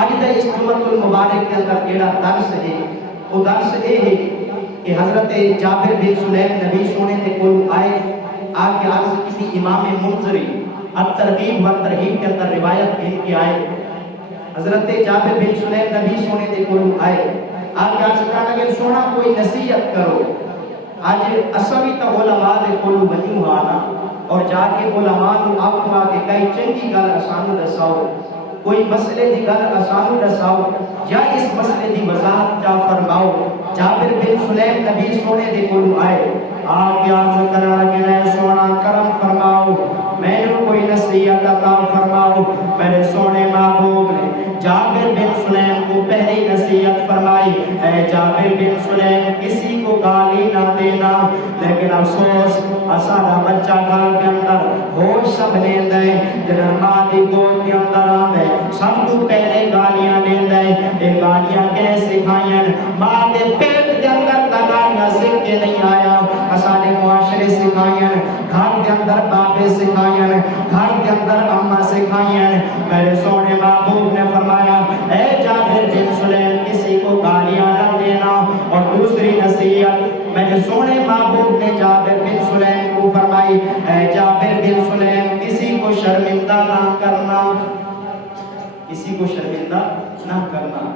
آج دا اس جمعۃ المبارک کے اندر جیڑا درس ہے وہ درس یہ ہے کہ حضرت جابر بن سلیم نبی سونے دے کول آئے آ کے عرض کسی امام منذری الترغیب و ترہیب کے اندر روایت بھیج کے آئے. حضرت جابر بن سلیم نبی سونے دے کول آئے آ کے عرض کرنا کہ سونا کوئی نصیحت کرو. آج اسوی تا علماء دے کول ونیو آنا اور جا کے علماء نو آکھوا کہ کئی چنگی گل اسانو دساؤ, کوئی مسئلے دی گل اسانو دساؤ یا اس مسئلے دی وضاحت جا فرماؤ. جابر بن سلیم نبی سونے دے کول آئے آ کے عرض کرنا کہ اے سونا کرم فرماؤ, میں نے کوئی نصیحت عطا فرماؤ. میرے سونے محبوب نے جابر بن سلیم کو پہلی نصیحت فرمائی, اے جابر بن سلیم کسی کو گالی نہ دینا, لیکن افسوس اساڑا بچہ گھر کے اندر ہوش سب لیندے جنہاں ماں دی گود کے اندر آندے سب کو پہلے گالیاں دیندے. اے گالیاں کیسے سکھائیں, ماں دے پیٹ کے اندر تا گالیاں سکھ کے نہیں آیا, اساڑے معاشرے سکھائیں, گھر کے اندر بابے سکھائیں, گھر کے اندر اماں سکھائیں. میرے سونے محبوب نے فرمایا اے جابر بن سلیم کسی کو گالیاں نہ دینا. اور دوسری نصیحت میرے سونے محبوب نے جابر بن سلیم کو فرمائی, اے جابر بن سلیم کسی کو شرمندہ نہ کرنا, کسی کو شرمندہ نہ کرنا.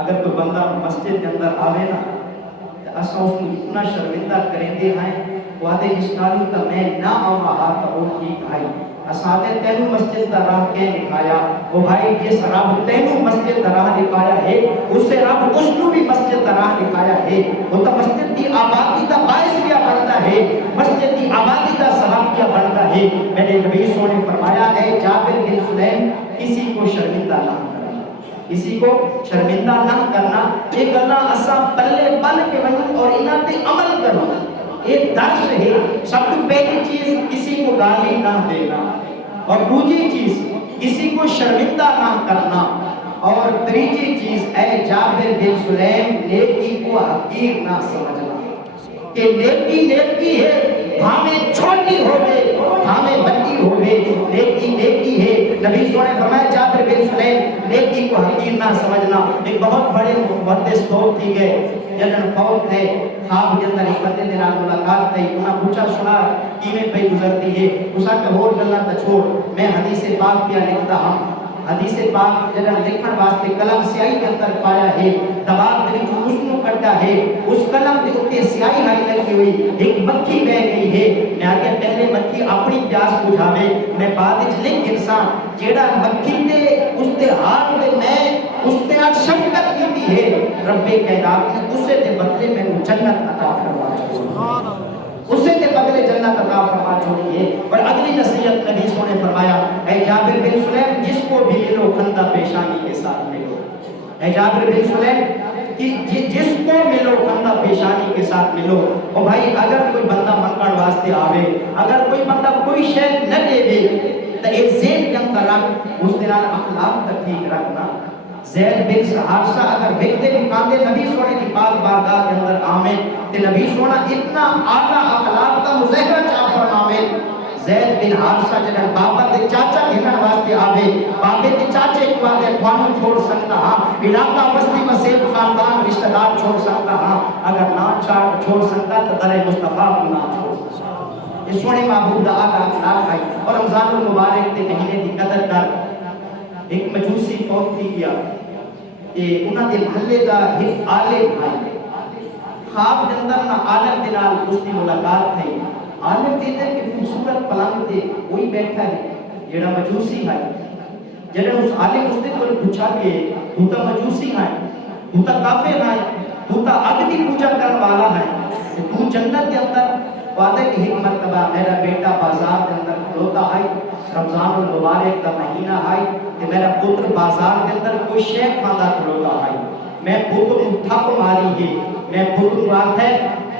اگر کوئی بندہ مسجد کے اندر آوے نا اساں اس کو اتنا شرمندہ کریں دے ہیں وہ آدھے اس کالو کا میں نہ آؤں ہاتھ وہ ٹھیک آئی. اساتے تینوں مسجد دا راہ کے نکایا, وہ بھائی جس رب تینوں مسجد دا راہ نکایا ہے اس سے رب اس کو بھی مسجد دا راہ نکایا ہے. وہ تو مسجد کی آبادی دا باعث کیا بنتا ہے, مسجد کی آبادی دا سبب کیا بنتا ہے. میرے نبی نے فرمایا اے جابر بن سلیم کسی کو شرمندہ نہ کرنا, کسی کو شرمندہ نہ کرنا. یہ گلاں اساں پلے بن کے ونجو اور انہاں تے عمل کرو. یہ درس ہے. سب سے پہلی چیز کسی کو گالی نہ دینا, اور دوسری چیز کسی کو شرمندہ نہ کرنا, اور تیسری چیز اے جابر بن سلیم نیکی کو حقیر نہ سمجھنا کہ نیکی نیکی ہے, بھاویں چھوٹی ہوئے بھاویں بڑی ہوئے, نیکی نیکی ہے. نبی نے فرمایا جابر بن سلیم نیکی کو حقیر نہ سمجھنا. ایک بہت بڑے محدث فوت تھی گئے, جنہاں فوت ہے خواب کے اندر ایک بندے دے نال ملاقات تھی. انہاں پوچھا سنا کیویں پئی گزرتی ہے, اسا کہ ہور گلاں تے چھوڑ میں حدیث پاک پیا لکھتا ہوں. حدیث پاک جڑا لکھن واسطے قلم سیاہی کے اندر پایا ہے, دماغ دے وچ اس نو کڈا ہے, اس قلم دے اوتے سیاہی ہائی لگی ہوئی, ایک مکھی بہ گئی ہے. میں آگے پہلے مکھی اپنی پیاس بجھاوے, میں بعد وچ لکھ انسان جیڑا مکھی تے اس تے ہاتھ تے میں اس تے آج شفقت کیتی ہے, رب کائنات نے اسے دے بدلے میں جنت عطا فرما چھوڑی, اسے دے بدلے جنت عطا فرما چھوڑی ہے. اور اگلی نصیحت نبی نے فرمایا اے جابر بن سلیم جس کو بھی ملو خندہ پیشانی کے ساتھ ملو. اے جابر بن سلیم جس کو ملو خندہ پیشانی کے ساتھ ملو. اور بھائی اگر کوئی بندہ منگن واسطے آوے, اگر کوئی بندہ کوئی شے نہ دے دے تو ایک ذہن کے اندر رکھ اس دن اخلاق تک رکھنا. زید بن حارثہ اگر ویکھتے بھی کاندے نبی سونے کی پاک بارگاہ کے اندر آمیں تے نبی سونا اتنا اعلیٰ اخلاق کا مظاہرہ چاہ فرماویں. زید بن حارثہ جنہاں بابا دے چاچا گھنن واسطے آوے, بابے دے چاچے کو آدھے خوانو چھوڑ سکتا ہاں, علاقہ وسطی مسیب خاندان رشتہ دار چھوڑ سکتا ہاں, اگر نہ چھوڑ سکتا تو در مصطفیٰ کو نہ چھوڑ سکتا. یہ سونے محبوب دا آقا اخلاق ہے. اور رمضان المبارک دے مہینے کی قدر کر. ایک مجوسی فوت تھی گیا, انہاں دے محلے دا ایک عالم بھائی خواب کے اندر نہ عالم دے نال اس کی ملاقات تھی. عالم دیتے کہ خوبصورت پلنگ تے وہی بیٹھا ہے جڑا مجوسی ہے. جڑا اس عالم اس نے کوئی پوچھا کہ تو تا مجوسی ہے, تو تا کافر ہے, تو تا اگ دی پوجا کرنے والا ہے, تو جنت کے اندر وعدہ کی ایک مرتبہ میرا بیٹا بازار کے اندر کھلوتا ہے, رمضان المبارک کا مہینہ ہے, کہ میرا پتر بازار کے اندر کوئی شے کھانا کھلوتا ہے. میں پتر تھپ ماری ہے, میں پتر بات ہے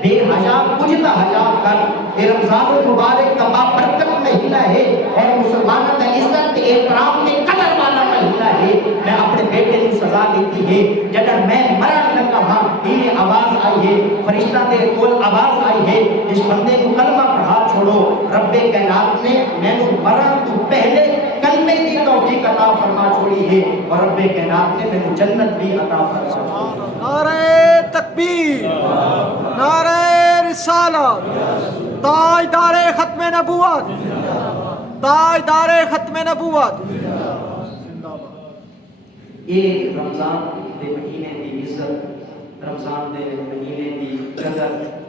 بے حجا کجھتا حجا کر. یہ رمضان المبارک کا بابرکت مہینہ ہے اور مسلمانوں کا عزت احترام کے قدر والا مہینہ ہے. میں اپنے بیٹے کی سزا دیتی ہے جب میں مرن لگا ہاں, یہ آواز آئی ہے, فرشتہ دے کول آواز آئی ہے, اس بندے کو کلمہ پڑھا چھوڑو. رب کائنات نے میں نے مرن تو پہلے کلمہ کلمے دی توفیق عطا فرما چھوڑی ہے اور رب کائنات نے مینوں جنت بھی عطا فرما. نعرہ تکبیر، نعرہ رسالت، تاجدار ختم نبوت، تاجدار ختم نبوت. یہ رمضان دے مہینے دی عزت، رمضان دے مہینے دی قدر